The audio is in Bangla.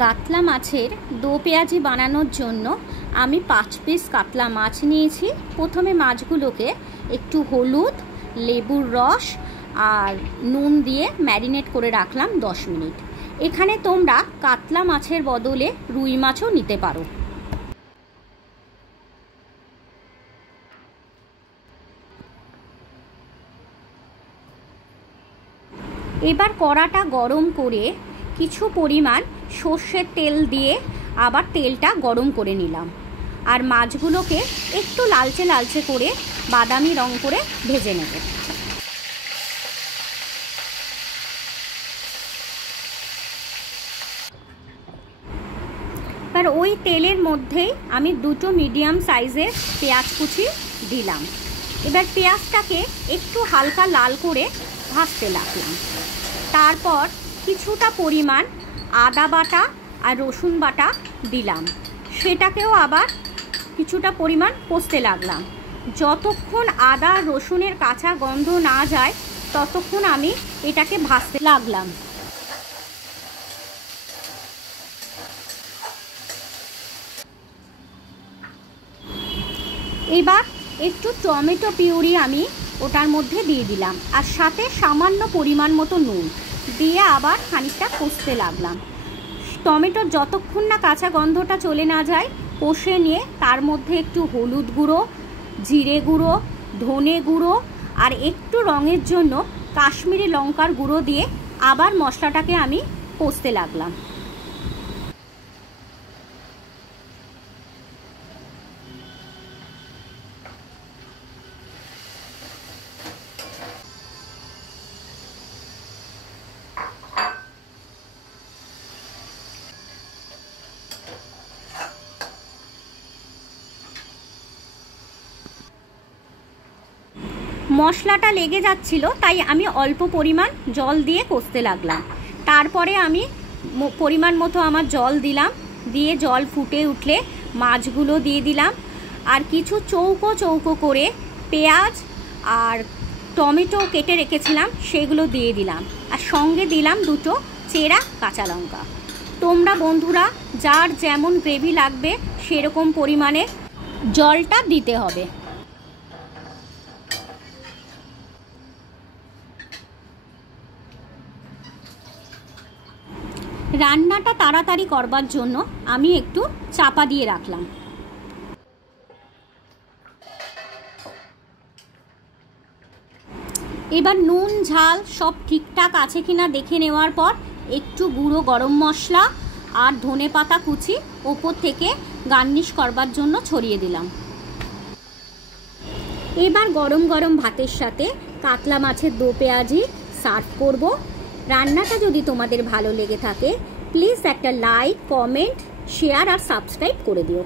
কাতলা মাছের দো পেঁয়াজি বানানোর জন্য আমি 5 পিস কাতলা মাছ নিয়েছি। প্রথমে মাছগুলোকে একটু হলুদ, লেবুর রস আর নুন দিয়ে ম্যারিনেট করে রাখলাম 10 মিনিট। এখানে তোমরা কাতলা মাছের বদলে রুই মাছও নিতে পারো। এবার কড়াটা গরম করে কিছু পরিমাণ সর্ষের তেল দিয়ে আবার তেলটা গরম করে নিলাম, আর মাছগুলোকে একটু লালচে লালচে করে বাদামি রং করে ভেজে নেব। এবার ওই তেলের মধ্যেই আমি 2টো মিডিয়াম সাইজের পেঁয়াজ কুচি দিলাম। এবার পেঁয়াজটাকে একটু হালকা লাল করে ভাজতে লাগলাম। তারপর কিছুটা পরিমাণ আদা বাটা আর রসুন বাটা দিলাম, সেটাকেও আবার কিছুটা পরিমাণ কষতে লাগলাম। যতক্ষণ আদা রসুনের কাঁচা গন্ধ না যায় ততক্ষণ আমি এটাকে ভাজতে লাগলাম। এবার একটু টমেটো পিউরি আমি ওটার মধ্যে দিয়ে দিলাম, আর সাথে সামান্য পরিমাণ মতো নুন দিয়ে আবার খানিকটা কষতে লাগলাম। টমেটোর যতক্ষণ না কাঁচা গন্ধটা চলে না যায় কষে নিয়ে তার মধ্যে একটু হলুদ গুঁড়ো, জিরে গুঁড়ো, ধনে গুঁড়ো আর একটু রঙের জন্য কাশ্মীরি লঙ্কার গুঁড়ো দিয়ে আবার মশলাটাকে আমি কষতে লাগলাম। মশলাটা লেগে যাচ্ছিল, তাই আমি অল্প পরিমাণ জল দিয়ে কষতে লাগলাম। তারপরে আমি পরিমাণ মতো আমার জল দিলাম, দিয়ে জল ফুটে উঠলে মাছগুলো দিয়ে দিলাম, আর কিছু চৌকো চৌকো করে পেঁয়াজ আর টমেটো কেটে রেখেছিলাম সেগুলো দিয়ে দিলাম, আর সঙ্গে দিলাম 2টো চেরা কাঁচা লঙ্কা। তোমরা বন্ধুরা যার যেমন গ্রেভি লাগবে সেরকম পরিমাণে জলটা দিতে হবে। রান্নাটা তাড়াতাড়ি করবার জন্য আমি একটু চাপা দিয়ে রাখলাম। এবার নুন ঝাল সব ঠিকঠাক আছে কিনা দেখে নেওয়ার পর একটু গুঁড়ো গরম মশলা আর ধনে পাতা কুচি ওপর থেকে গার্নিশ করবার জন্য ছড়িয়ে দিলাম। এবার গরম গরম ভাতের সাথে কাতলা মাছের দো পেঁয়াজি সার্ভ করব। রান্নাটা যদি তোমাদের ভালো লেগে থাকে প্লিজ একটা লাইক, কমেন্ট, শেয়ার আর সাবস্ক্রাইব করে দিও।